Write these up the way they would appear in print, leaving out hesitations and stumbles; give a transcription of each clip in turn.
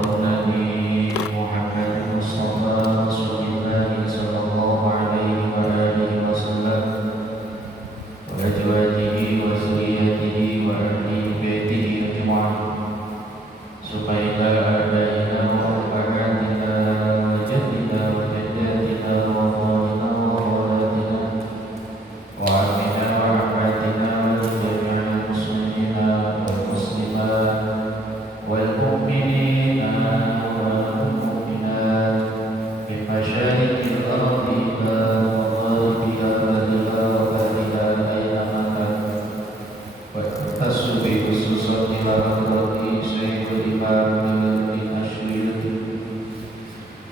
Nabi Muhammad Mustafa Rasulullah sallallahu alaihi wa alihi wasallam wa azwajihi wa zurriyyatihi wa ahli baitihi ajma'in supaya abaina wa ummahatina wa jaddina wa jaddatina wa khalina wa khalatina wa amina wa ahmadina wa jami'al muslimina wal muslimat wal mu'minina wal mu'minat fi masyariqil ardi wa magharibiha wa baghriha ayyama wa tasbi khususan ila hadrati Syekhul Imam bin Asy'ari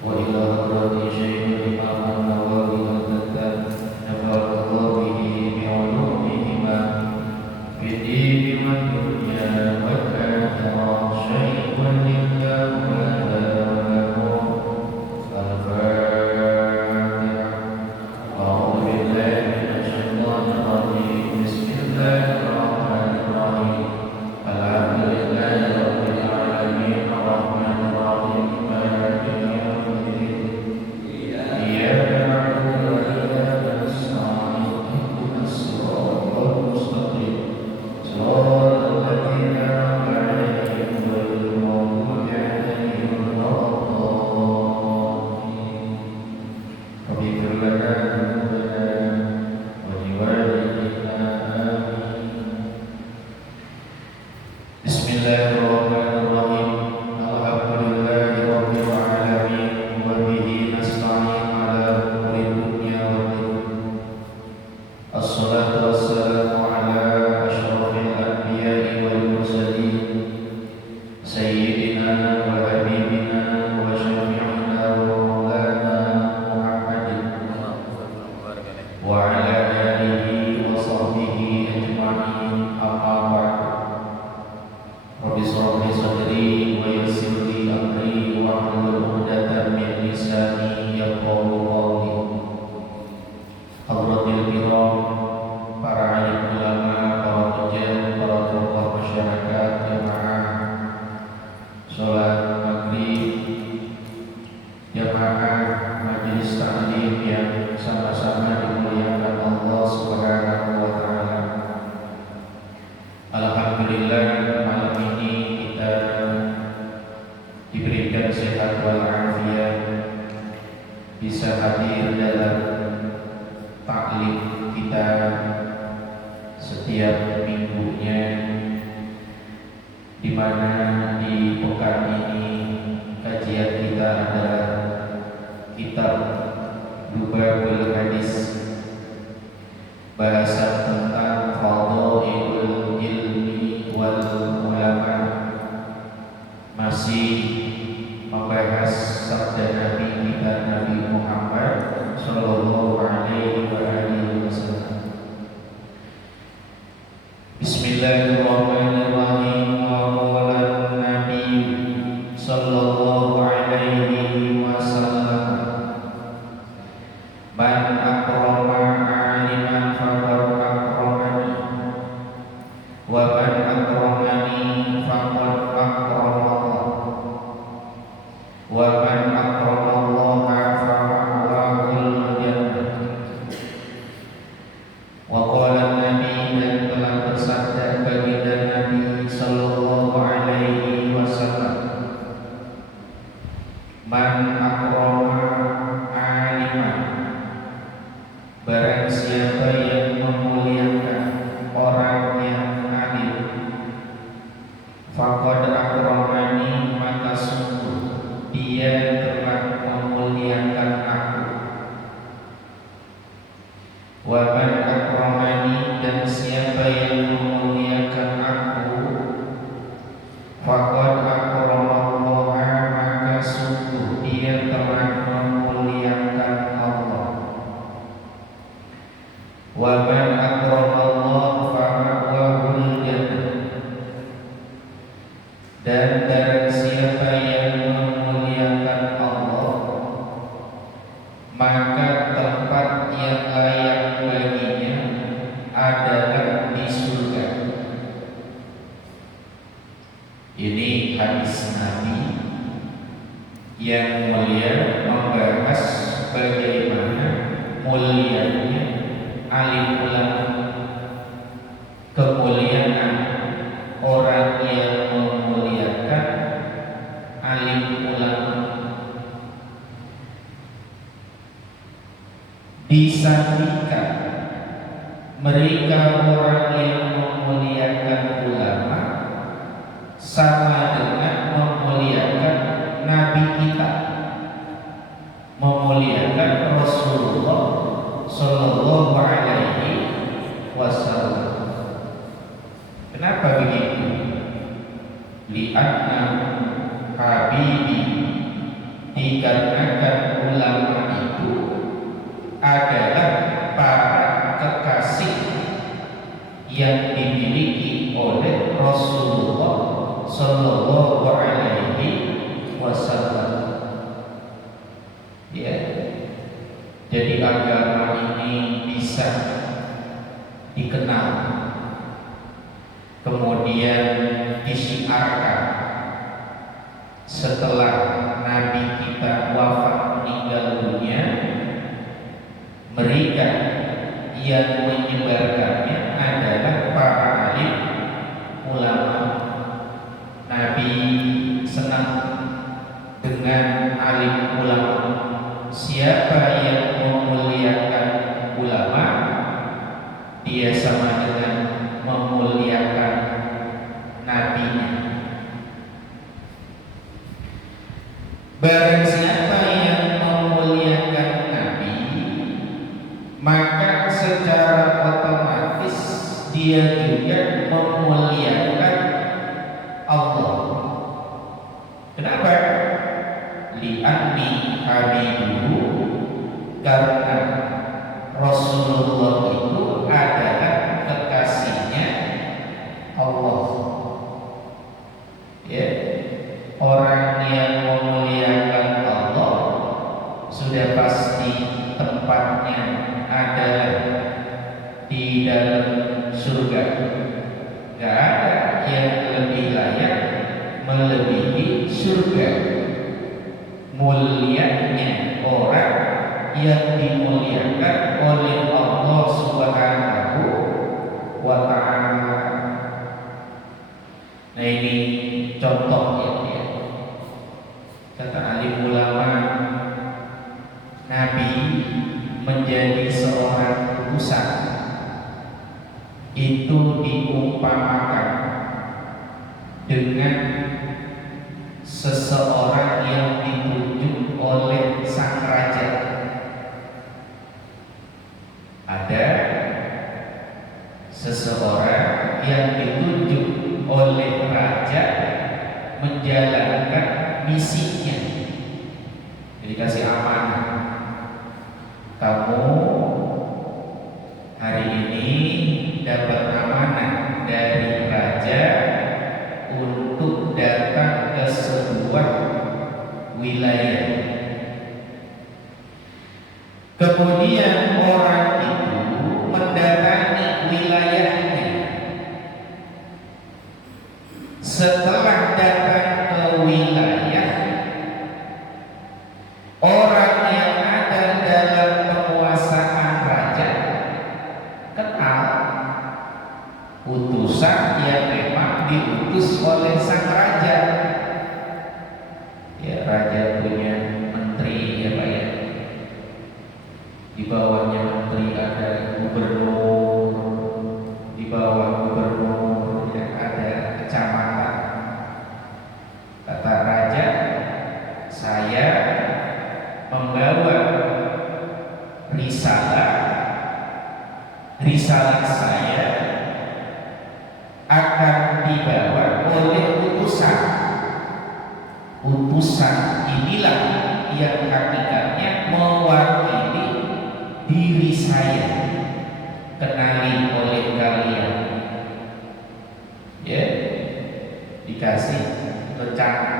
wa ila hadrati Syekhul Imam An-Nawawi al-Haddad nafa'allahu bihi bi'ulumihima fi dini wa dunya wa akhirah syai'un lillah wa lahu al-Fatihah. A'udzu billahi minasy syaithanir rajim. Bismillahirrahmanirrahim. Alhamdulillahi rabbil alamin arrahmanir rahim maliki yaumiddin. Iyyaka na'budu wa iyyaka nasta'in ihdinas siratal mustaqim siratal ladzina an'amta 'alaihim ghairil maghdubi 'alaihim waladdallin. Waghfir lana dhunubana wa liwalidayna amin. Bismillahirrahmanirrahim. Alhamdulillahi rabbil alamin wa bihi nasta'in 'ala umuri dunya waddin. Assalatu wassalamu 'ala asyrafil anbiya'i wal mursalin sayyidina wa habibina wa syafi'ina wa maulana Muhammadin wa 'ala alihi wa sahbihi ajma'in. Amma ba'd. Rabbi shrah li sadri wa yassir li amri wa hlul 'uqdatam min lisani yafqahu qawli. Hadratil kiram, para alim ulama, para mujaddid, para tokoh masyarakat, jamaah salat maghrib, jamaah majelis taklim yang sama-sama dimuliakan Allah Subhanahu wa taala. Alhamdulillah, malam ini kita diberikan sehat walafiat, bisa hadir dalam taklim kita setiap minggunya, di mana di pekan ini kajian kita adalah kitab Lubabul Hadis, bahasan tentang fadhailul ilmi wal ulama, masih membahas sabda Nabi kita Nabi Muhammad sallallahu alaihi wa alihi wasallam. Bismillahirrahmanirrahim. Wa qala Nabi sallallahu alaihi wasallam, man akrama 'aliman faqad akramani wa man akramani faqad akrama wa man akrama Allah fa'awahul jannah. Wa qala Nabi, dan telah bersabda baginda Nabi sallallahu alaihi wasallam, man akrama 'aliman, barang siapa yang memuliakan orang yang adil, faqad akramani, maka sungguh dia telah memuliakan aku. Wa man akramani, dan siapa yang memuliakan aku, faqad akramallaha, maka sungguh dia yang mulia membahas bagaimana mulianya alim ulama, kemuliaan orang yang memuliakan alim ulama. Disandingkan mereka orang yang memuliakan ulama sama dengan memuliakan Nabi kita, memuliakan Rasulullah Sallallahu Alaihi Wasallam. Kenapa begitu? Li'anna habibi, dikarenakan ulama itu adalah para kekasih yang dimiliki oleh Rasulullah Sallallahu Alaihi Wasallam. Ya, jadi agama ini bisa dikenal, kemudian disiarkan setelah Nabi kita wafat meninggal dunia. Mereka yang menyebarkannya adalah para alim ulama. Nabi senang dengan alim ulama. Siapa yang memuliakan ulama, dia sama dengan memuliakan nabinya. Barang siapa yang memuliakan nabi, maka secara otomatis dia juga memuliakan Allah. Kenapa? Li'anni habibuhu, karena Rasulullah itu adalah kekasihnya Allah. Ya, orang yang memuliakan Allah sudah pasti tempatnya adalah di dalam surga. Gak ada yang lebih layak melebihi surga. Mulianya orang yang dimuliakan oleh Allah Subhanahu wa Ta'ala. Nah, ini contohnya ya. Kata alim ulama, Nabi menjadi seorang utusan itu diumpamakan dengan seseorang yang ditunjuk oleh sang raja. Ada seseorang yang ditunjuk oleh raja menjalankan misinya. Jadi kasih amanah. Kamu hari ini dapat amanah dari raja untuk datang ke sebuah wilayah. Kemudian orang itu mendatangi wilayahnya. Setelah datang ke wilayah, orang yang ada dalam penguasaan raja kenal utusan yang memang diutus oleh sang raja. Ya, raja punya menteri ya Pak ya. Di bawahnya menteri ada gubernur, di bawah gubernur ya ada kecamatan. Kata raja, saya membawa risalah saya akan dibawa oleh utusan. Utusan inilah yang hakikatnya mewakili diri saya, kenali oleh kalian. Ya, dikasih rencana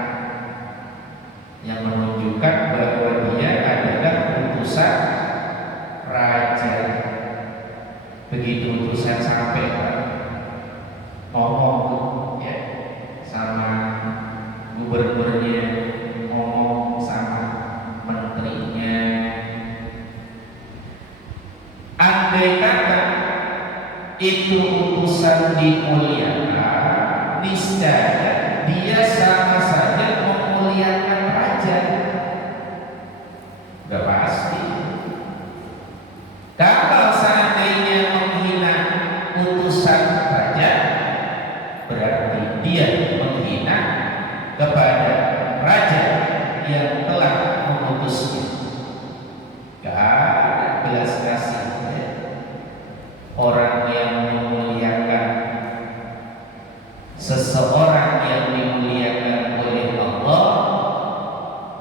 yang menunjukkan bahwa dia adalah utusan raja. Begitu utusan sampai ngomong ya sama gubernurnya, ngomong itu utusan dimuliakan, niscaya dia sama saja memuliakan raja. Gak pasti. Kalau seandainya menghina utusan raja, berarti dia menghina kepada raja yang telah mengutusnya. Gak ada belas kasihnya. Orang yang memuliakan seseorang yang dimuliakan oleh Allah,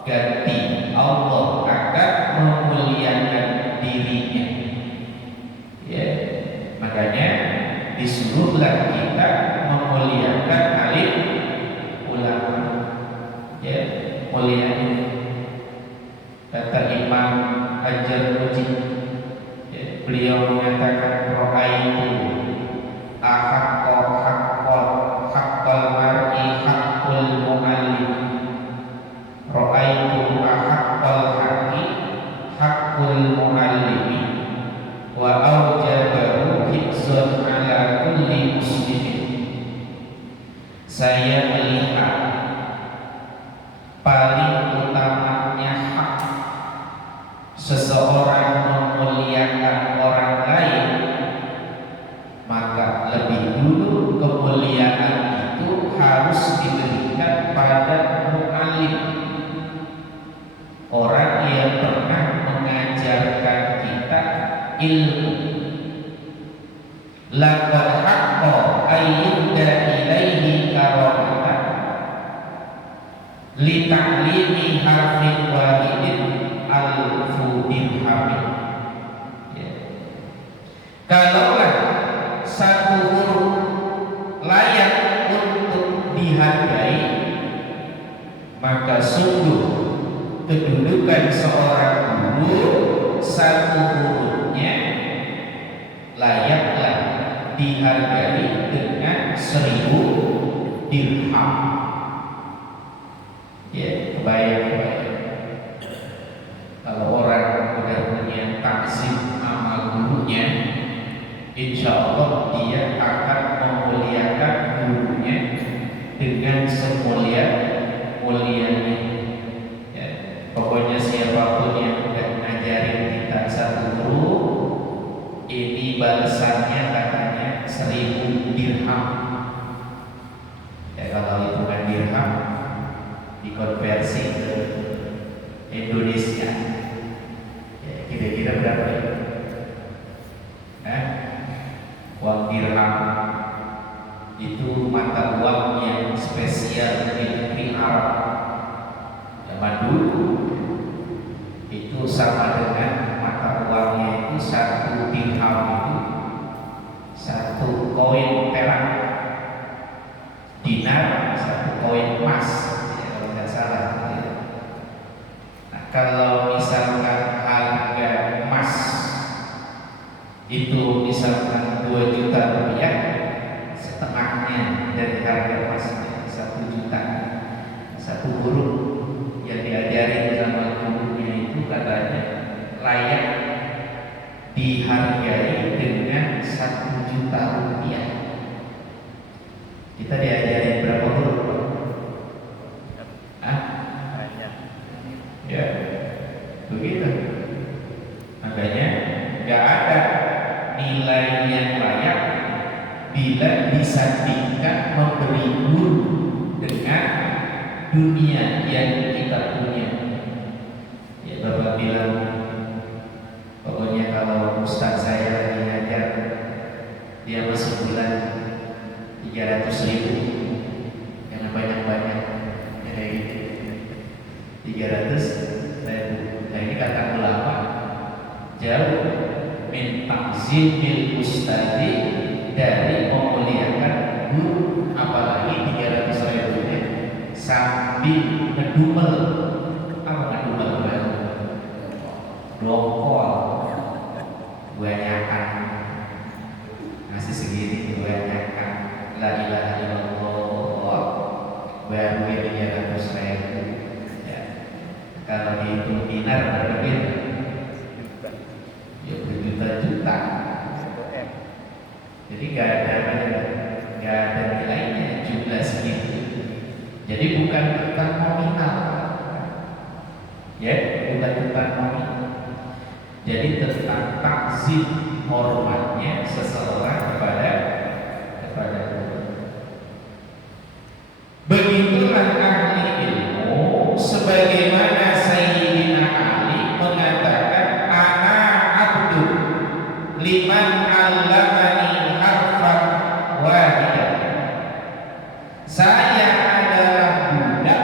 ganti Allah akan memuliakan dirinya. Ya, makanya disuruhlah kita memuliakan alim ulama. Ya, muliakan. Kata Imam Al-Jarnuji, ya, beliau mengatakan ro'aitu ahaqqo haqqal mar'i haqqul mu'allim. Ro'aitu ahaqqal haqqi haqqul mu'allimi wa aujabahu hifzun ala kulli muslimin. Saya melihat paling utamanya hak seseorang memuliakan orang lain, maka lebih dulu kemuliaan itu harus diberikan pada mu'alim, orang yang pernah mengajarkan kita ilmu. Laqad haqqa ayyuda ilaihi karamatan li ta'limi harfin wahidin alfu dirhamin. Ya. Kalaulah satu huruf layak untuk dihargai, maka sungguh kedudukan seorang guru satu hurufnya layaklah dihargai dengan 1000 dirham. Ya, kebayang. Kalau orang sudah punya takzim sama gurunya, insya Allah dia akan memuliakan gurunya dengan semulia-mulianya. Ya, pokoknya siapapun yang sudah ngajarin kita satu huruf, ini balasannya katanya 1000 dirham. Ya, kalau hitungan dirham dikonversi ke Indonesia, ya, kira-kira berapa ya? Uang dirham itu mata uang yang spesial di negeri Arab. Zaman dulu itu sama dengan mata uangnya itu 1 dirham itu 1 koin perak, dinar 1 koin emas, ya, kalau tidak salah. Ya. Nah, kalau misalkan harga emas itu misalkan 2 juta rupiah, setengahnya dari harga emasnya 1 juta. 1 huruf yang diajarin sama gurunya itu katanya layak dihargai dengan 1 juta rupiah. Kita diajarin berapa huruf? Ya, begitu. Makanya nggak ada nilai yang layak bila disandingkan memberi guru dengan dunia yang kita punya. Ya, Bapak bilang, pokoknya kalau ustaz saya lagi ngajar, dia masuk bulan 300.000, karena banyak-banyak, ya, kayak gitu. 300.000. Nah, ini kata ulama jauh min ta'zimil ustadi, dari memuliakan guru, apalagi 300.000 sambil ngedumel. Apa ngedumel? Dongkol, banyakan ngasih segini, banyakan la ilaha illallah, baru 300.000. Ya. Kalau dihitung dinar berapa? Ya, berjuta-juta. Jadi nggak ada nilainya jumlah segitu. Jadi bukan tentang nominal, ya, bukan tentang nominal. Jadi tentang takzim, hormatnya seseorang kepada Tuhan. Begitulah ahli ilmu, sebagaimana Sayyidina Ali mengatakan, ana abdu liman allamani harfan wahidan. Saya adalah budak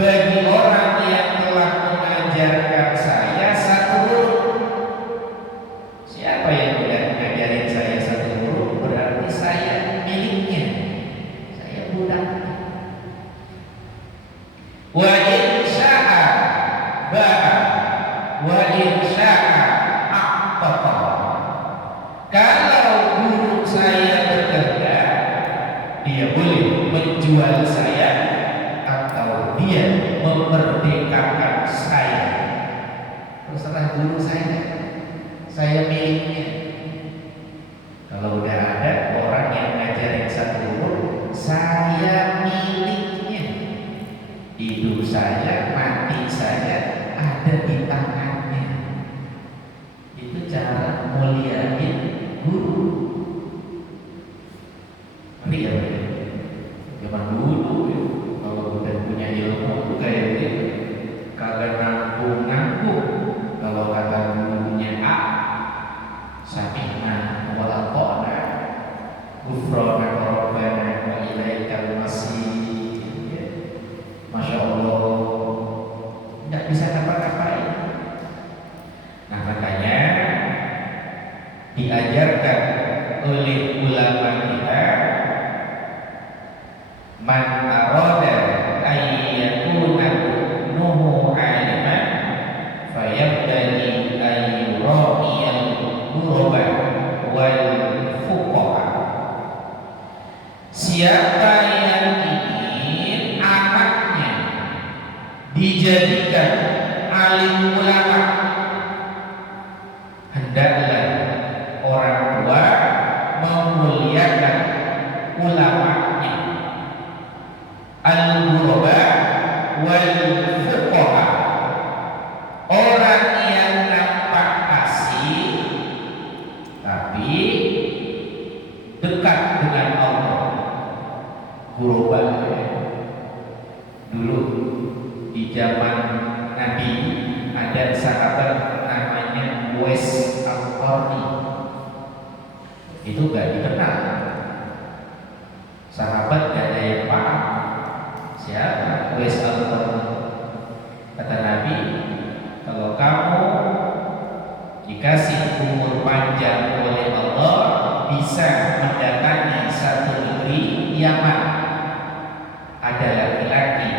bagi orang yang telah mengajarkan saya satu huruf. Siapa yang sudah mengajarin saya satu huruf, berarti saya miliknya, saya budak. Wa in sya'a ba'a wa in sya'a aqtata. Kalau guru saya bekerja, dia boleh menjual saya atau dia memerdekakan saya. Terserah guru saya miliknya. Kalau udah ada orang yang ngajarin satu huruf, saya miliknya. Hidup saya, mati saya ada di tangannya. Itu cara muliain guru. Nanti ya, zaman dulu ya, kalau udah punya ilmu kayak gitu, kagak nanggung. Kalau kata gurunya A, sami'na wa ata'na, ghufranaka rabbana wa ilaikal masir. Masya Allah, tidak bisa ngapa-ngapain. Nah makanya diajarkan oleh ulama kita, man arada ayyakuna nuhu aliman fayabdali ayyura'iyal ghuraba wal fuqaha. Siapa yang ingin anaknya dijadikan alim ulama, hendaklah orang tua memuliakan ulamanya, al-ghuraba wal fuqaha, orang yang nampak asing tapi dekat dengan Allah. Ghuraba dulu di zaman Nabi ada sahabat namanya Uwais Al-Qarni. Itu gak dikenal, sahabat gak ada yang paham siapa Uwais Al-Qarni. Kata Nabi, kalau kamu dikasih umur panjang oleh Allah, bisa mendatangi satu negeri Yaman, ada laki-laki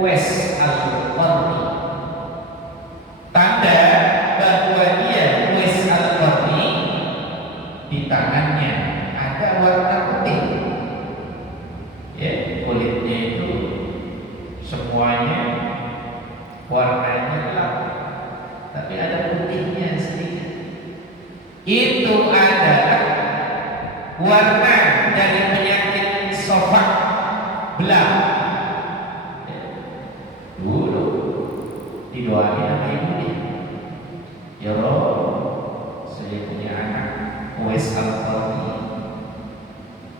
Uwais Al-Qarni. Tanda bahwa dia Uwais Al-Qarni, di tangannya ada warna putih, ya, kulitnya itu semuanya warnanya gelap, tapi ada putihnya sedikit. Itu adalah warna dari penyakit sofak belah. Dulu didoain sama ibunya, ya Rob, saya punya anak Uwais Al-Qarni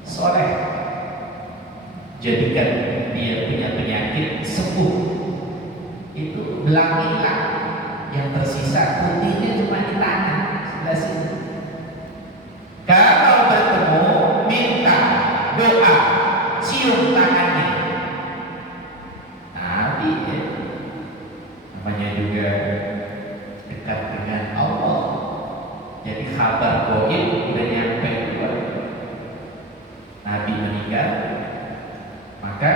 soleh, jadikan dia punya penyakit sembuh. Itu belang hilang, yang tersisa putihnya cuma di tangan sebelah sini. Kalau bertemu, minta doa, cium tangannya. Nabi ya, namanya juga dekat dengan Allah. Jadi kabar goib udah nyampe juga. Nabi meninggal, maka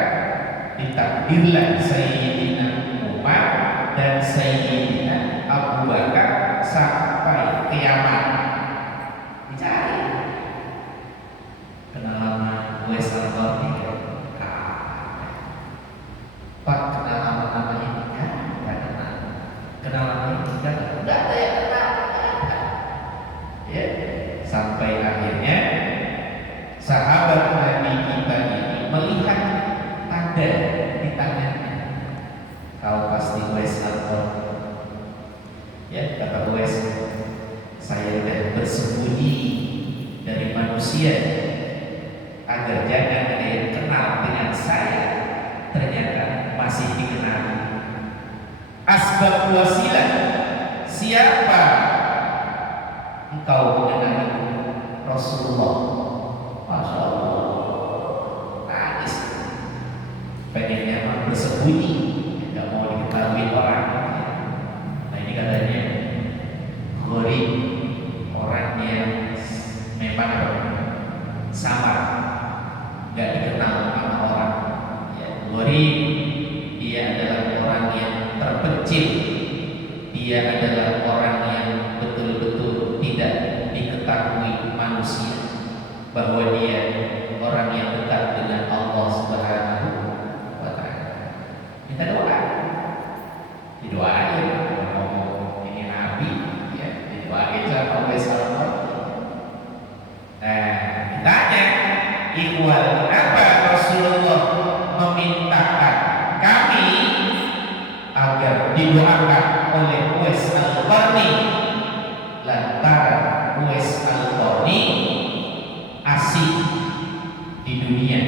ditakdirlah Sayyidina Umar dan Sayyidina Abu Bakar sampai kiamat. Dicari kenal nama Uwais Al-Qarni kan? Pak, kenal nama ini kan? Gak kenal. Kenal nama ini kan? Gak ada yang kenal. Ya, sampai akhirnya manusia agar jangan ada yang kenal dengan saya, ternyata masih dikenal. Asbab wasilah, siapa engkau mengenali? Rasulullah. Masya Allah, nangis, pengennya bersembunyi, tidak mau diketahui orang. Nah ini katanya gharib, orang yang memang samar, nggak dikenal sama orang. Ya, gharib, dia adalah orang yang terpencil, dia adalah orang yang betul-betul tidak diketahui manusia bahwa dia orang yang dekat dengan Allah Subhanahu wa Ta'ala. Minta doa, didoain. Kalau ini Nabi, ya didoain sama Allah Subhanahu. Nah, ditanya, ikhwal, kenapa Rasulullah memintakan kami agar didoakan oleh Uwais Al-Qarni? Lantaran Uwais Al-Qarni asik di dunia,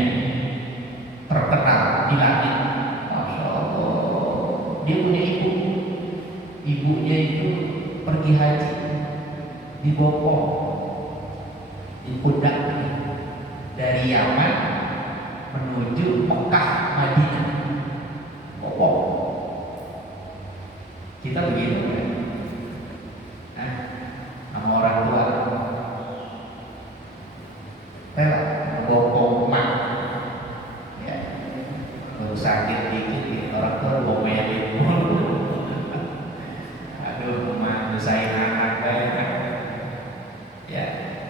terkenal di langit. Masya Allah, dia punya ibu, ibunya itu pergi haji di Bopong, di pundaknya dari Yaman menuju Mekah Madinah. Bopong. Kita begitu kan? Nah, sama orang tua rela bopong mak, ya baru sakit dikit ya, orang tua bomelin mulu. Aduh, mak nyusahin anak banyak.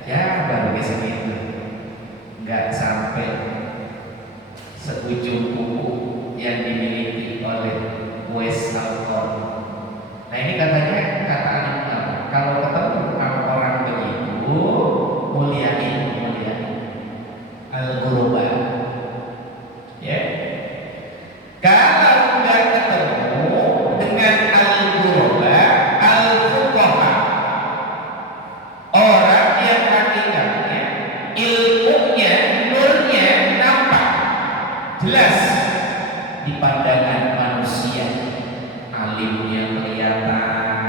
Ya baru segitu, nggak sampai seujung kuku yang dimiliki oleh Uwais Al-Qarni. Nah ini katanya, kata anak kalau ketemu sama orang begitu, muliain al-ghuraba. Ya. Kalau nggak ketemu dengan al-ghuraba, al-fuqaha, orang yang hakikatnya ilmunya, nurnya nampak jelas di pandangan manusia, alimnya kelihatan,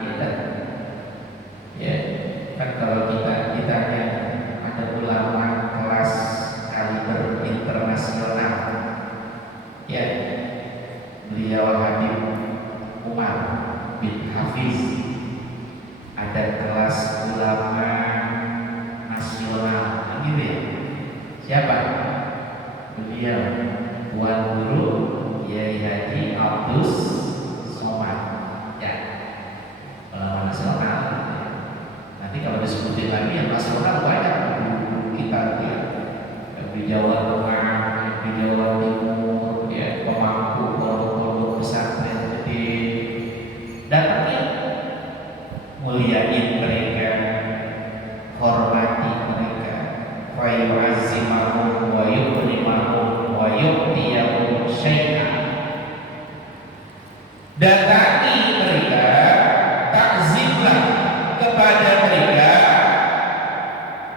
gitu. Ya, kan kalau kita ditanya ada ulama kelas kaliber internasional, ya beliau Habib Umar bin Hafiz, ada kelas ulama nasional, gitu ya. Siapa? Beliau Tuan Guru Kiai Haji Abdus Somad, ya ulama nasional. Nanti kalau disebutin lagi yang nasional banyak kita ya, di Jawa Tengah, di Jawa Timur, ya pemangku pondok-pondok pesantren gede, datangi, muliain mereka, hormati mereka, wa yu'azzimahum wa yukrimahum wa yu'tiyahum syai'an. Datangi mereka, takzimlah kepada mereka.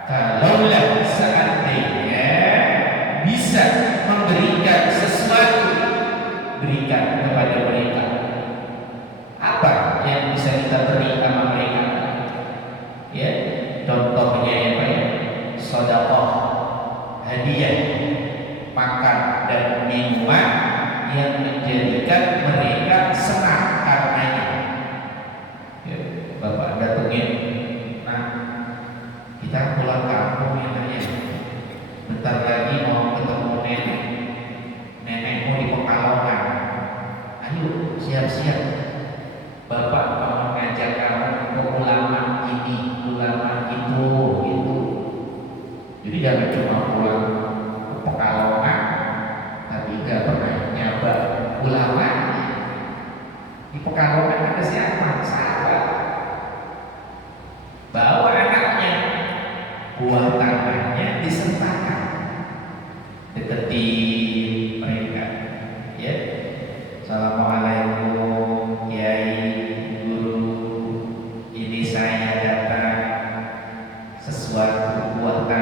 Kalaulah seandainya bisa memberikan sesuatu, berikan kepada mereka. Apa yang bisa kita beri sama mereka? Ya, contohnya ya Pak ya, sedekah, hadiah, makan dan minuman yang menjadikan mereka senang karenanya. Ya, Bapak datengin, nah kita pulang kampung ya Pak ya, bentar lagi mau ketemu nenek, nenekmu di Pekalongan. Ayo siap-siap, Bapak mau mengajak kamu ke ulama ini, ulama itu, gitu. Jadi jangan cuma pulang ke Pekalongan tapi nggak pernah nyaba ulama. Di Pekalongan ada siapa? Sahabat. Bawa anaknya, buah tangannya disentakan, deketi mereka. Ya, Assalamualaikum Kiai, Guru, ini saya datang sesuatu buah tangan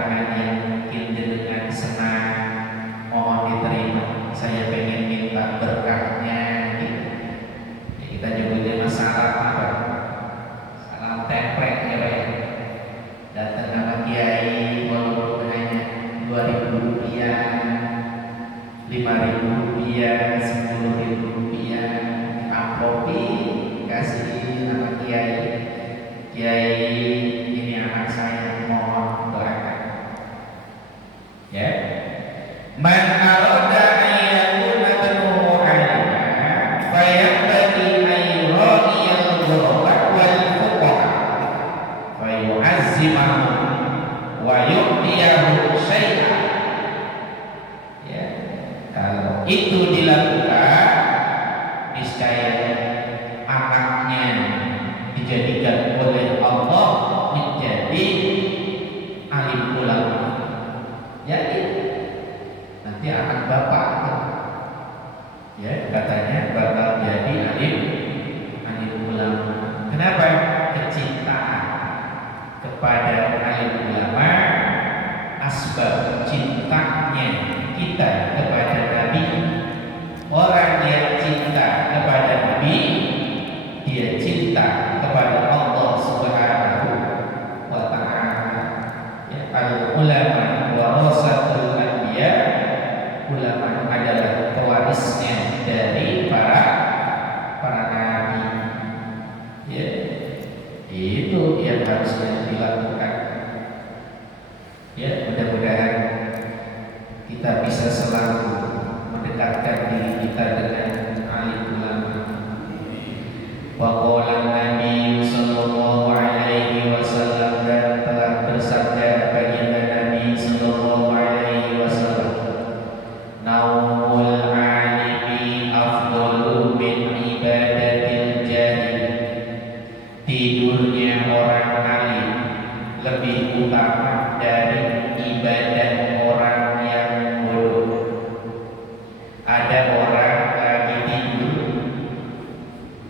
dia cinta kepada Allah Subhanahu wa taala. Ya, al ulama warasatul anbiya, ulama adalah pewarisnya dari para nabi. Ya, itu yang harusnya dilakukan. Ya, mudah-mudahan kita bisa selalu mendekatkan diri kita dengan alim ulama. Wa qala Nabi sallallahu alaihi wasallam, dan telah bersabda baginda Nabi sallallahu alaihi wasallam, naumul alimi afdalu min ibadatil jahil. Tidurnya orang alim lebih utama dari ibadah orang yang bodoh. Ada orang lagi tidur,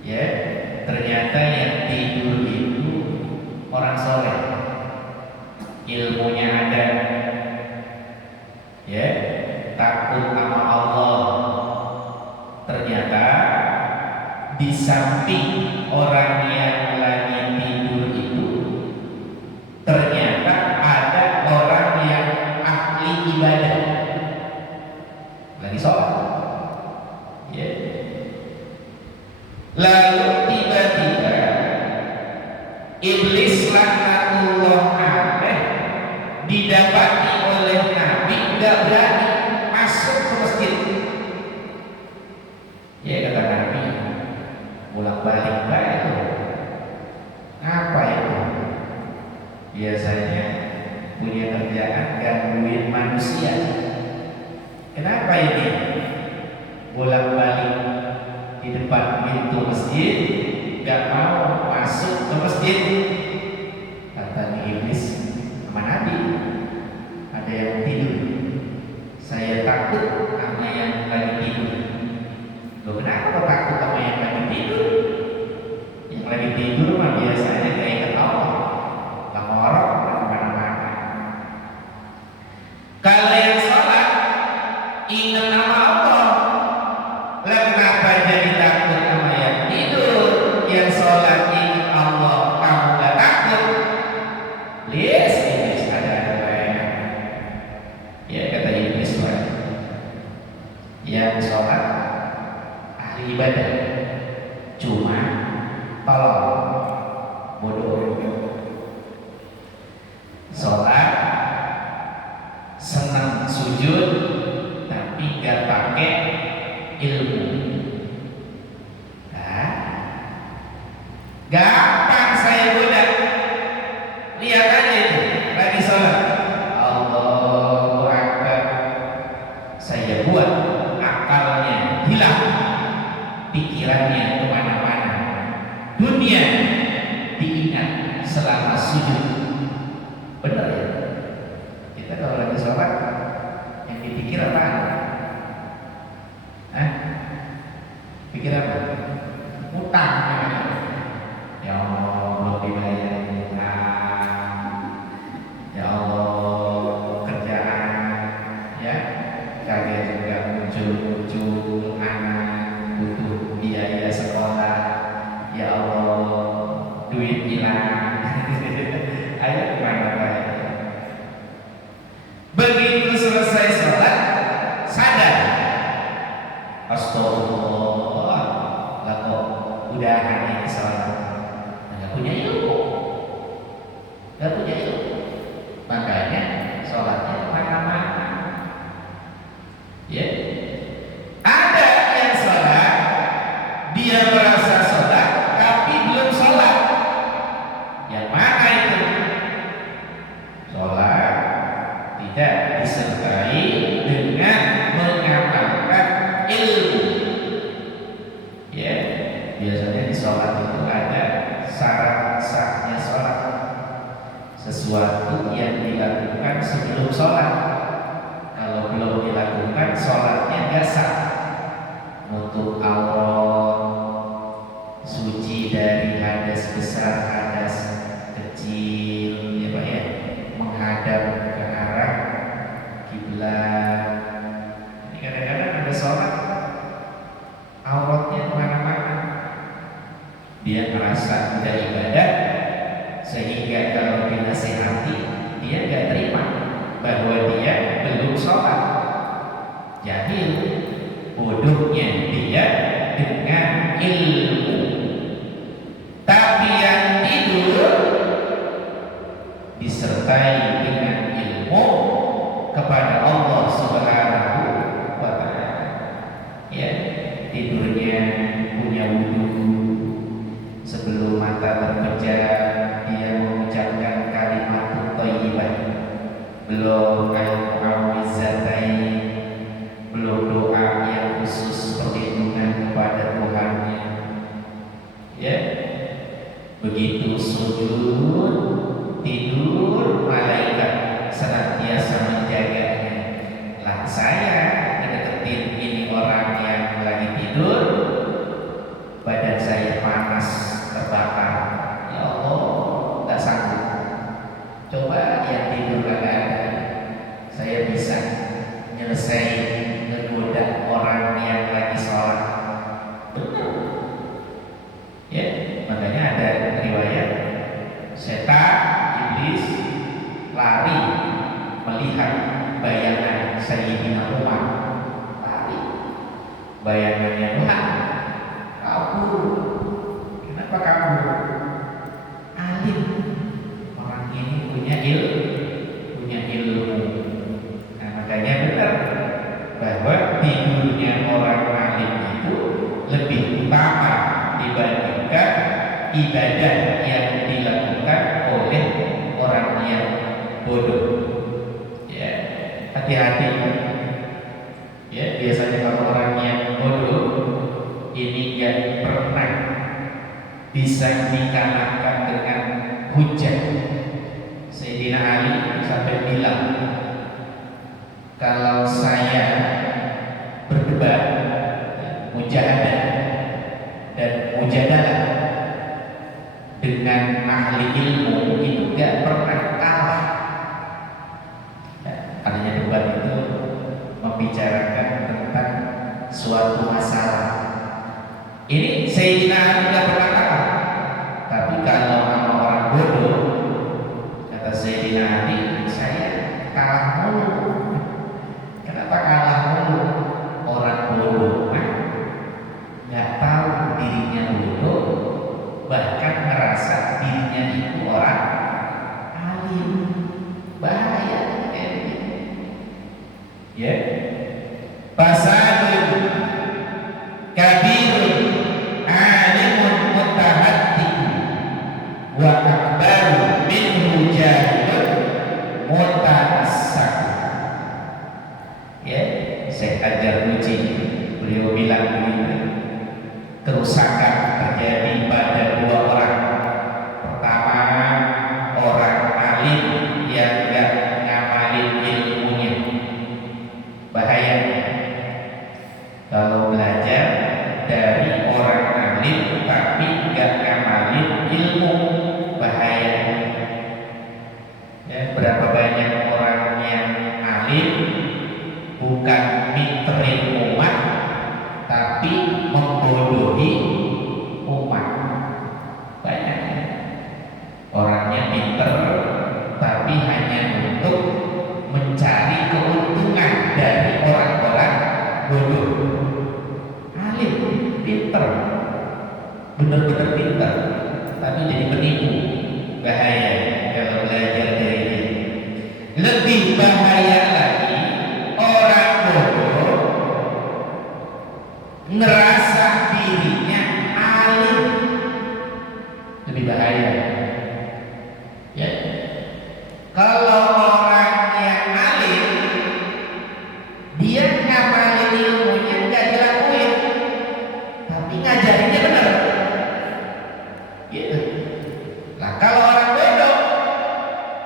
ya, ternyata yang tidur itu orang soleh, ilmunya ada, ya, takut sama Allah. Ternyata di samping orang yang lagi tidur itu, ternyata ada orang yang ahli ibadah lagi sholat. Ya. Lalu tiba-tiba iblis laknatullah alaih didapati oleh Nabi nggak berani masuk ke masjid. Ya, kata Nabi, bolak-balik itu apa itu? Biasanya punya kerjaan gangguin manusia. Kenapa ini bolak-balik di depan pintu masjid, gak mau masuk ke masjid? Kata iblis sama Nabi, ada yang tidur, saya takut sama yang lagi tidur. Loh, kenapa takut sama yang lagi tidur? Yang lagi tidur mah biasanya kayak ketawa, gak ngorok kemana-mana. Kalau yang sholat ingat nama Allah, lah kenapa jadi takut sama yang tidur? Yang sholat ingat Allah, kamu gak takut? Lies, iblis ada bayang. Ya, kata iblis, yang sholat ahli ibadah, cuma tolong bodoh. Sholat senang sujud tapi gak pakai ilmu. Nah, gampang saya goda. Lihat aja itu lagi sholat, Allahu Akbar, saya buat akalnya hilang, pikirannya kemana-mana, dunia diingat selama sujud. Benar ya? Kita kalau lagi sholat yang dipikir apa? Pikir apa? Utang. Ya Allah, belum dibayar utang. Ya Allah, kerjaan, ya, kaget juga muncul anak butuh biaya sekolah. Ya Allah, duit hilang. Ayo gimana Pak? Begitu selesai sholat, sadar, astagfirullah, lah kok udah hanya sholat, nggak punya ilmu, makanya sholatnya kemana-mana. Ya, ada yang sholat, dia merasa sholat, tapi belum sholat. Yang mana itu? Sholat tidak disertai dengan mengamalkan ilmu. Ya, biasanya di sholat itu ada syarat sahnya sholat, sesuatu yang dilakukan sebelum sholat. Kalau belum dilakukan, sholatnya nggak sah. Nutup aurat, suci dari hadas besar, hadas kecil, ya Pak ya, menghadap ke arah kiblat. Ini kadang-kadang ada sholat auratnya kemana-mana. Dia merasa udah ibadah, sehingga kalau dinasihati dia nggak terima bahwa dia belum sholat. Jahil, bodohnya dia dengan ilmu. Tapi yang tidur disertai dengan ilmu kepada Allah Subhanahu wa Ta'ala. Ya, tidurnya punya wudu, sebelum mata terpejam dia mengucapkan kalimat thayyibah, belum al-mu'awwidzatain, belum doa yang khusus perlindungan kepada Tuhannya. Ya, begitu sujud, tidur, malaikat senantiasa menjaganya. Lah saya ngedeketin ini orang yang lagi tidur, badan saya panas, terbakar. Ya Allah, nggak sanggup. Coba yang tidur ada, saya bisa nyelesain ngegoda orang yang lagi sholat. Benar. Ya, makanya ada riwayat setan, iblis lari melihat bayangan Sayyidina Umar. Lari, bayangannya kabur. Kenapa kabur? Alim, orang ini punya ilmu. Nah, makanya benar bahwa tidurnya orang alim itu lebih utama dibandingkan ibadah yang dilakukan oleh orang yang bodoh. Ya, hati-hati. Ya, biasanya kalau orang yang bodoh ini gak pernah bisa dikalahkan dengan hujah. Sayyidina Ali sampai bilang, kalau saya berdebat, mujahadah dan mujadalah dengan ahli ilmu itu gak pernah kalah. Artinya debat itu membicarakan tentang suatu masalah. Ini Sayyidina Ali tidak pernah kalah. Tapi kalau sama orang bodoh, kata Sayyidina Ali, saya kalah mulu. Kenapa kalah mulu? Orang bodoh nggak tahu dirinya bodoh, bahkan merasa dirinya itu orang alim. Bahaya. Ya, fasadun kabirun alimun mutahaddid wa akbaru minhu jahilun mutanassak. Ya, Syekh Al-Jarnuji beliau bilang begini, kerusakan terjadi pada dua orang. Pertama, orang alim yang gak ngamalin ilmunya. Bahaya kalau belajar dari orang alim tapi gak ngamalin ilmu. Bahaya. Ya, berapa banyak orang yang alim bukan pinterin umat tapi membodohi umat. Banyak orangnya pinter tapi hanya untuk mencari keuntungan dari orang-orang bodoh. Alim, pinter, benar-benar pinter, tapi jadi penipu. Bahaya kalau belajar dari dia. Lebih bahaya lagi orang bodoh ngerasa dirinya alim. Lebih bahaya. Ya, kalau orang yang alim dia ngamalin ilmunya nggak dilakuin, tapi ngajarinnya benar. Gitu. Nah, kalau orang bodoh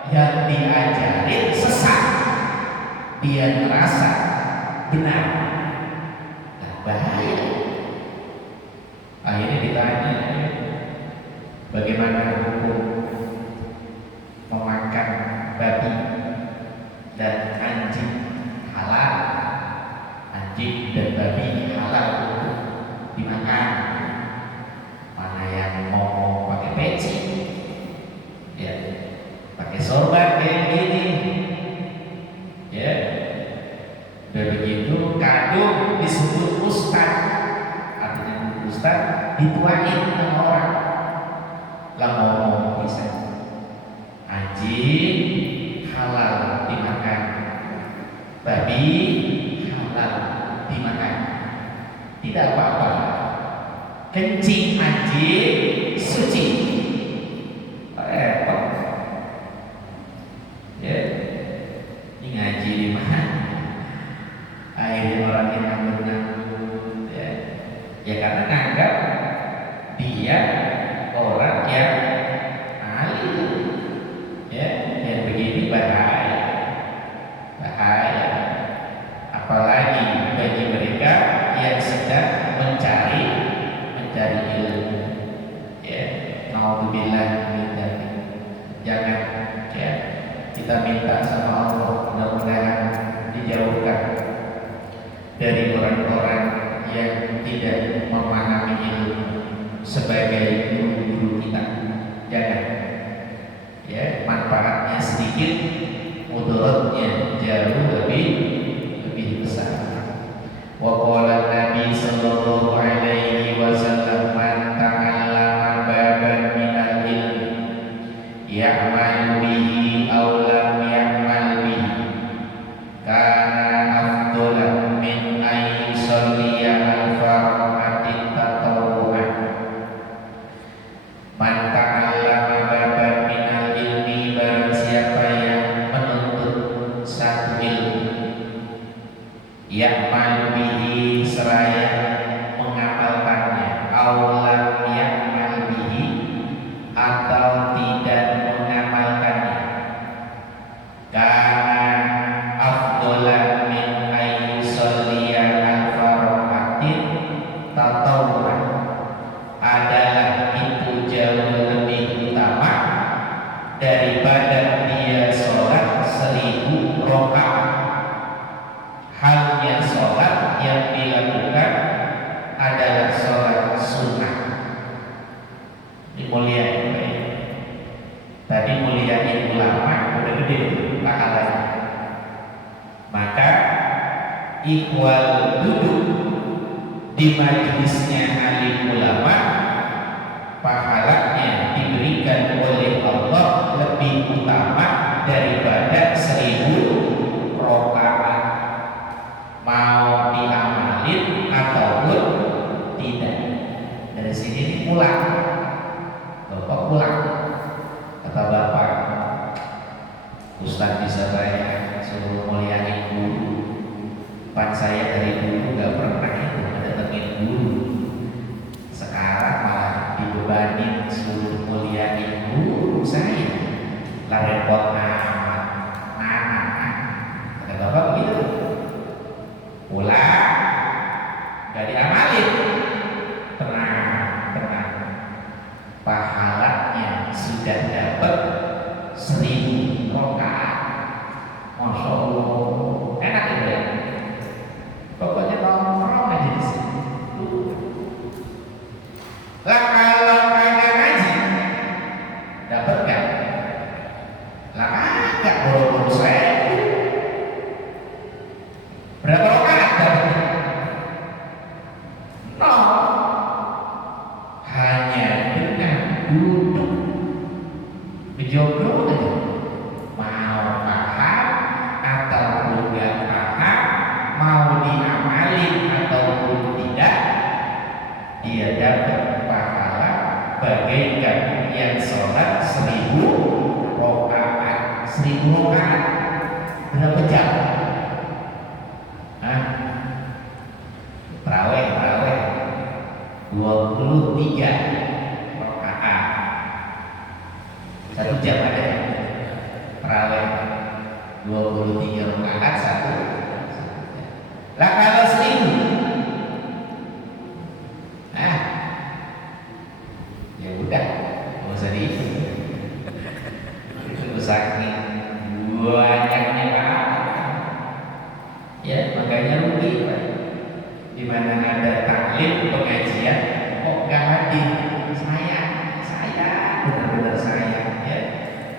yang diajarin sesat, dia merasa benar. Nah, bahaya. Akhirnya ditanya, bagaimana hukum memakan babi dan anjing? Halal. Anjing dan babi halal untuk dimakan. Mana yang ngomong Ustaz dituain sama orang lah ngomong bisa anjing halal dimakan, babi halal dimakan, tidak apa-apa. Kencing anjing suci, repot ya. Ini ngaji di mana? Akhirnya orang yang nganggur-nganggur ya karena nganggap dia orang yang alim ya, yang begini bahaya, apalagi bagi mereka yang sedang mencari ilmu ya. Naudzubillah min dzalik. Jangan ya, kita minta sama Allah mudah-mudahan dijauhkan dari orang-orang yang tidak memahami ilmu sebagai guru-guru kita. Jangan ya, manfaatnya sedikit, mudaratnya jauh lebih besar. Wa qala Nabi sallallahu alaihi wasallam man ta'allama baban minal ilmi ya'mal bihi aw lam ya'mal bihi kana afdala min ay yusalliya al-fara'atin tatawwu'an. Man ta'allama baban minal ilmi, barang siapa yang menuntut satu ilmu, ya'mal bihi seraya mengamalkannya, aw lam ya'mal bihi atau tidak mengamalkannya, karena afdola min ayyusalliya al-fara'atin tatawwu'an, adalah itu jauh lebih utama daripada dia sholat 1000 rakaat. Halnya sholat yang dilakukan adalah sholat sunnah. Dimuliakan tadi muliain ulama udah gede pahalanya. Maka ikhwal duduk di majelisnya alim ulama, pahalanya diberikan oleh Allah lebih utama daripada 1000 rakaat, mau diamalin ataupun tidak. Dari sini pulang, bapak pulang, kata bapak, Ustaz bisa saya suruh muliain guru, pan saya dari dulu gak pernah itu ngedeketin guru, sekarang malah dibebanin suruh muliain guru saya, lah repot amat. Kata bapak begitu, pulang gak diamalin, tenang, pahalanya sudah dapat 1000 rakaat. Masya Allah, enak ya. Pokoknya nongkrong aja di sini. Lah kalau kagak ngaji, dapat gak? Lah kagak, boro-boro saya. Berapa rakaat dapatnya? Hanya dengan duduk bejoglo aja, mau paham ataupun gak paham, mau diamalin ataupun tidak, dia dapat pahala bagaikan yang sholat 1000 rakaat. 1000 rakaat berapa jam? Terawih 23 rakaat, 1 jam ada. Terawih 23 rakaat 1 jam. Lah kalau 1000, ya udah, nggak usah dihitung. Itu saking banyaknya pahala. Ya makanya rugi, Pak. Di mana ada taklim pengajian kok nggak hadir, saya benar-benar saya ya.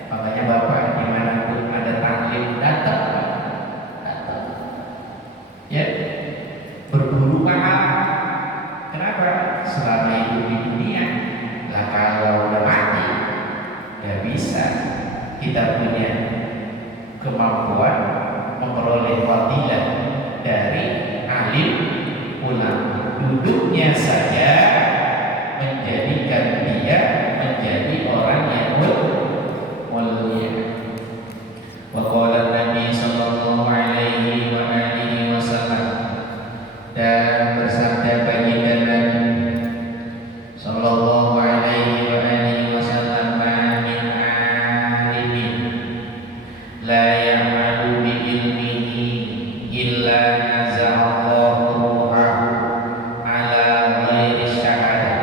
Makanya bapak dimanapun ada taklim datang ya, berburu pahala. Kenapa? selama hidup di dunia. Lah kalau udah mati, nggak bisa kita punya kemampuan memperoleh fadilah dari alim ulama. Duduknya saja menjadikan dia menjadi orang yang mulia. Wa qala Nabi sallallahu alaihi wa alihi wasallam, dan bersabda baginda Nabi sallallahu alaihi wa alihi wasallam, ma min alimin la ya'malu bi ilmihi illa naza'allahu ruhahu ala ghairi syahadah.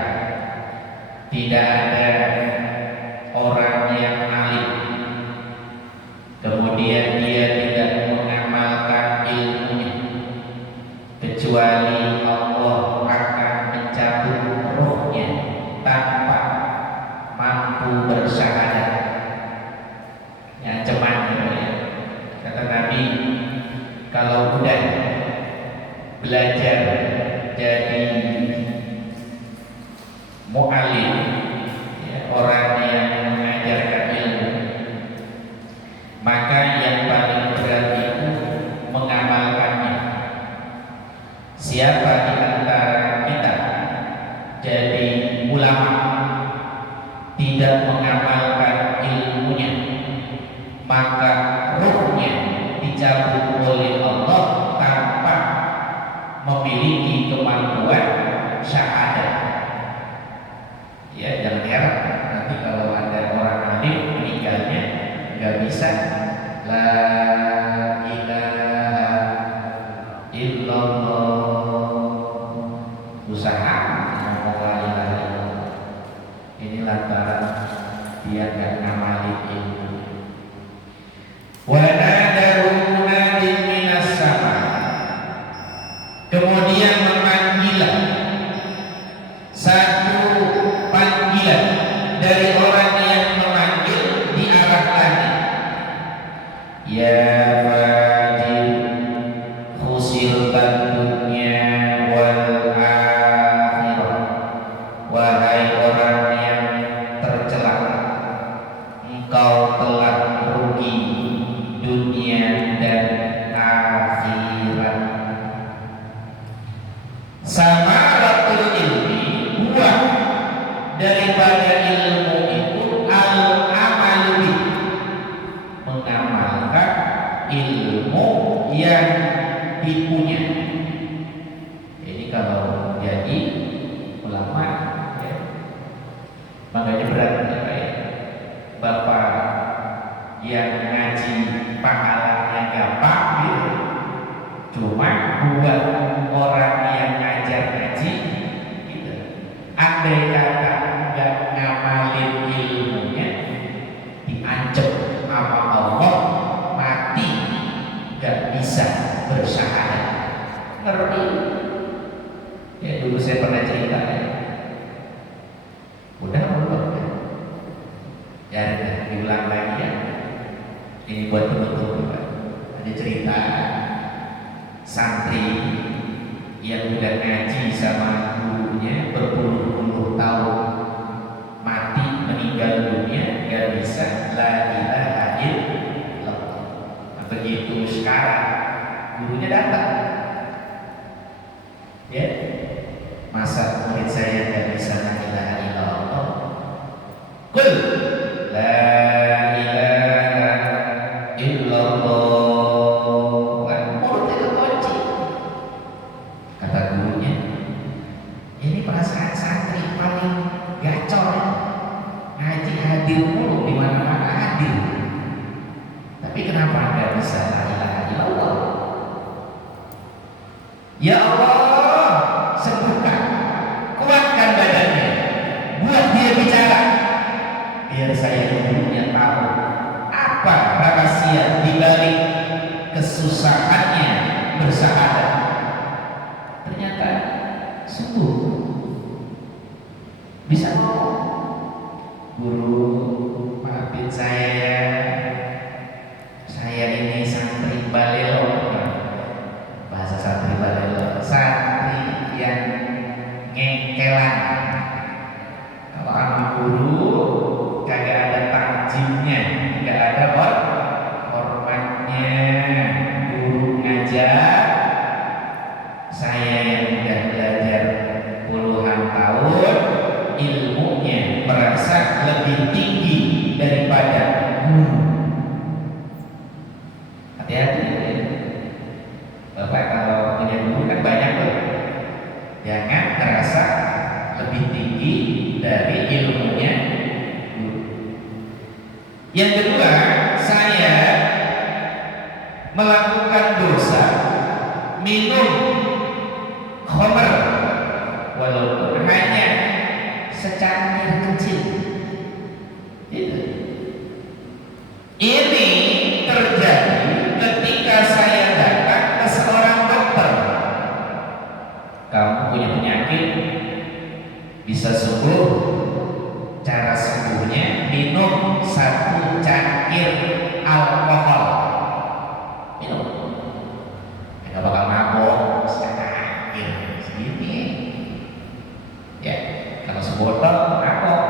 Tidak ada orang yang alim kemudian dia tidak mengamalkan ilmunya kecuali Allah akan mencabut rohnya tanpa mampu bersyahadat. Ya, ancaman ya. Kata Nabi, kalau udah belajar jadi mu'alim, ya, orang yang mengajarkan ilmu, maka yang paling berat itu mengamalkannya. Siapa di antara kita jadi ulama tidak mengamalkan ilmunya, maka ruhnya dicabut oleh Allah tanpa memiliki kemampuan syahadat. Ya, jangan heran nanti kalau ada orang alim meninggalnya nggak bisa la ilaha illallah, usaha ngomong la ilaha illallah, ini lantaran dia nggak ngamalin ilmu. Wa nadahu munadin minas sama, kemudian memanggil satu panggilan dari orang yang memanggil di arah langit. Ya fajir khusirtan dunya wal akhirah, wahai orang yang tercela, engkau telah rugi dunia dan akhirat. Samaratul ilmi, buah daripada ilmu itu al-amalu, mengamalkan ilmu yang dipunya. Ini kalau jadi ulama ya, makanya berat ya, kayak bapak yang ngaji pahalanya gampang gitu, cuma buat orang yang ngajar ngaji gitu, andai kata nggak ngamalin ilmunya diancam sama Allah mati, nggak bisa bersyahadat. Ngerti? Ya dulu saya pernah cerita ya. Udah belum ya? Ya diulang lagi ya. Ini buat teman-teman. Ada cerita santri yang udah ngaji sama gurunya berpuluh-puluh tahun, mati meninggal dunia gak bisa la ilaha illallah. Begitu sekarang gurunya datang, ya, masa murid saya gak bisa la ilaha illallah? Qul la ilaha illallah. Mulutnya kekunci. Kata gurunya, ini perasaan santri paling gacor, ngaji hadir mulu, di mana-mana hadir, tapi kenapa nggak bisa la ilaha illallah? Ya Allah, sembuhkan, kuatkan badannya, buat dia bicara, biar saya dulunya tahu apa rahasia dibalik kesusahannya bersahadat. Ternyata sembuh, bisa ngomong. Guru, maafin saya ya, saya ini santri balelo. Bahasa santri balelo, santri yang ngengkelan, Orang guru kagak ada takjilnya, nggak ada hormatnya. Guru ngajar, saya yang udah belajar puluhan tahun, ilmunya merasa lebih tinggi daripada guru. Hati-hati ya. Bapak kalau punya guru kan banyak tuh, jangan merasa lebih tinggi dari ilmunya guru. Yang kedua, saya melakukan dosa minum khamr walaupun hanya secangkir kecil. Itu. Ini terjadi ketika saya datang ke seorang dokter. Kamu punya penyakit, bisa sembuh. Cara sembuhnya minum 1 cangkir alkohol. Minum. Nggak bakal mabok secangkir segini. Ya, kalau sebotol mabok.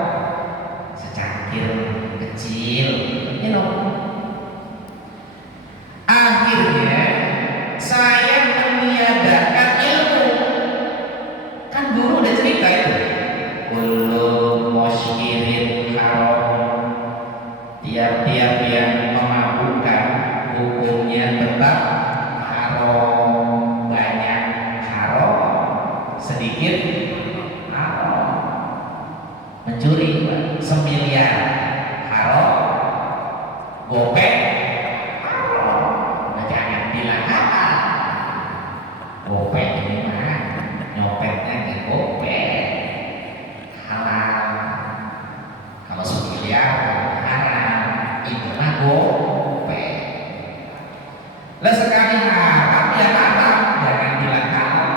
Secangkir kecil minum. Akhirnya saya meniadakan ilmu. Kan guru udah cerita itu. Kullu muskirin haram. Tiap-tiap yang memabukkan hukumnya tetap haram. Banyak haram, sedikit haram. Mencuri 1.000.000 haram, gopek haram. Nah, jangan bilang halal. Gopek ini mah nyopetnya ke gopek halal. Kalau 1.000.000 haram, itu mah gopek. Lah sekali haram ya haram, jangan bilang halal.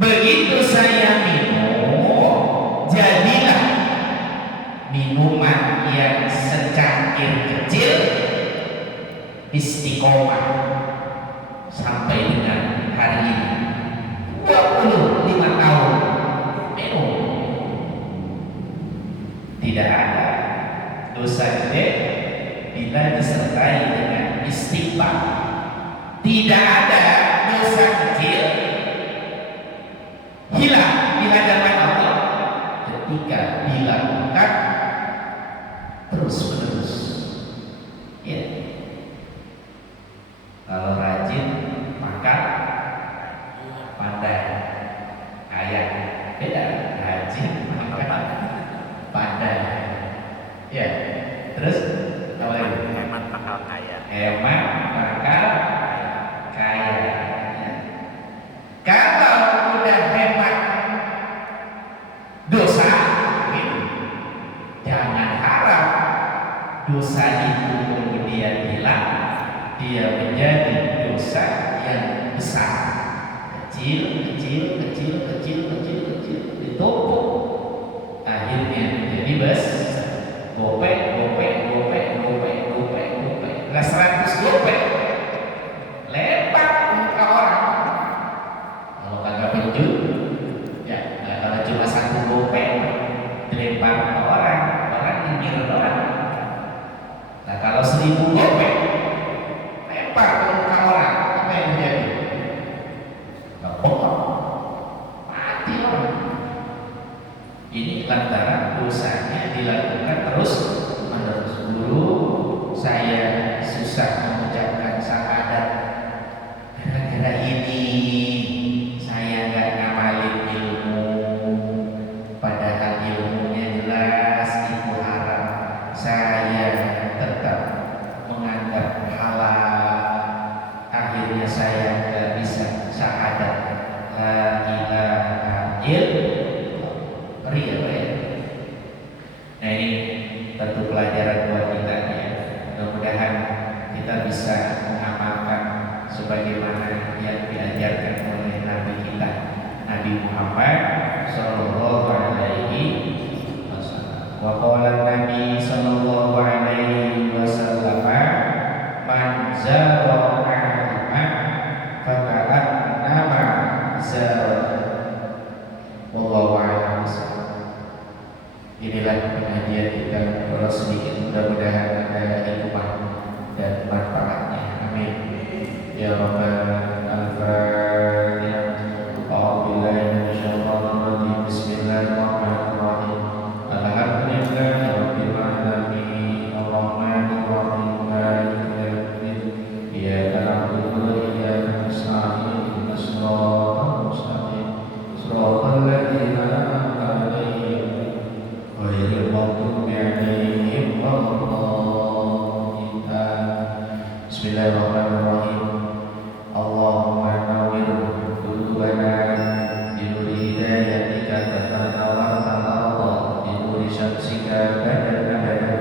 Begitu saya minum, jadilah minuman yang secangkir kecil istiqomah sampai dengan hari ini 25 tahun minum. Tidak ada dosa gede bila disertai dengan istighfar. Tidak ada dosa kecil hilang di hadapan Allah ketika dilakukan terus-menerus. Ya. Kalau rajin maka pandai. Ayat beda. Rajin maka pandai. Ya. Terus apa lagi? Hemat bakal kaya. Hemat bakal kaya. Ya. Kalau udah hemat dosa, jangan harap dosa itu kemudian hilang, dia menjadi dosa yang besar. Kecil ditumpuk, akhirnya jadi gopek. Lah 100 gopek lebar muka orang. Kalau kagak penjut, ya kalau cuma 1 gopek dilempar ke orang nyengir doang. Nah kalau 1.000 gopek lempar ke muka orang, apa yang terjadi? Ngebom, mati orang. Ini lantaran dosanya dilakukan terus menerus. Dulu saya susah mengucapkan syahadat gara-gara ini. Saya nggak ngamalin ilmu, padahal ilmunya jelas itu haram. Saya tetap menganggap halal. Akhirnya saya nggak bisa syahadat la ilaha illallah. Ria. Nah ini tentu pelajaran buat kita ya. Mudah-mudahan kita bisa mengamalkan sebagaimana yang diajarkan oleh Nabi kita, Nabi Muhammad sallallahu alaihi wasallam. Wa qala Nabi sallallahu alaihi wasallam, man zara aliman faka'annama zara. Wallahu a'lam bishawab. Inilah pengajian kita, walau sedikit mudah-mudahan ada hikmah dan manfaatnya. Amin. Ya Rabbal Al-Fatihah. A'udzu billahi minasyaitonir rajim. Bismillahirrahmanirrahim. Alhamdulillahi rabbil alamin. Arrahmanir rahim. Maliki yaumiddin. Iyyaka na'budu wa iyyaka nasta'in. Ihdinas siratal mustaqim. Siratal ladzina an'amta 'alaihim ghairil maghdubi 'alaihim waladdallin. Bismillahirrahmanirrahim. Allahumma nawwir qulubana bi nuri hidayatika tanawwar tanawwar bi nuri syamsika badana.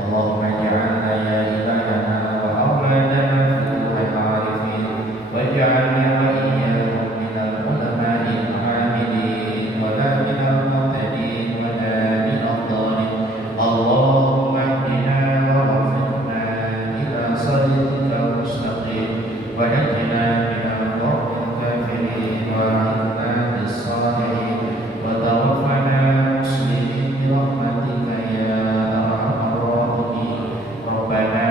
Allahumma ij'alna ya ilahana wa auladana futuhan 'arifin waj'alna wa iyyahum minal ulama'il 'amilin wa la minal mu'tadin wa la minal dhalin. Allahumma ihdina wa waffiqna ila siratal mustaqim wa najjina minal qawmil kafirin wa aghna bis-salihin wa tawaffana muslimin bi rahmatika ya arhamar rahimin. Rabbana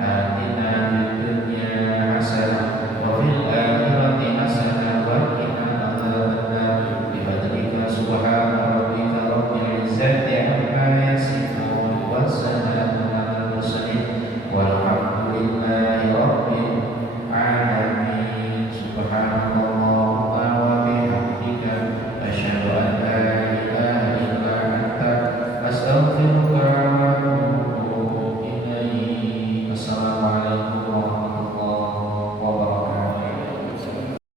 atina fid dunya hasanah wa fil akhirati hasanah wa qina adzabannar. Bi fadlika subhana rabbika rabbil izzati amma yasifun wa salamun alal mursalin walhamdulillahi rabbil alamin. Subhanallah wa bihamdika asyhadu an la ilaha illa anta astaghfiruka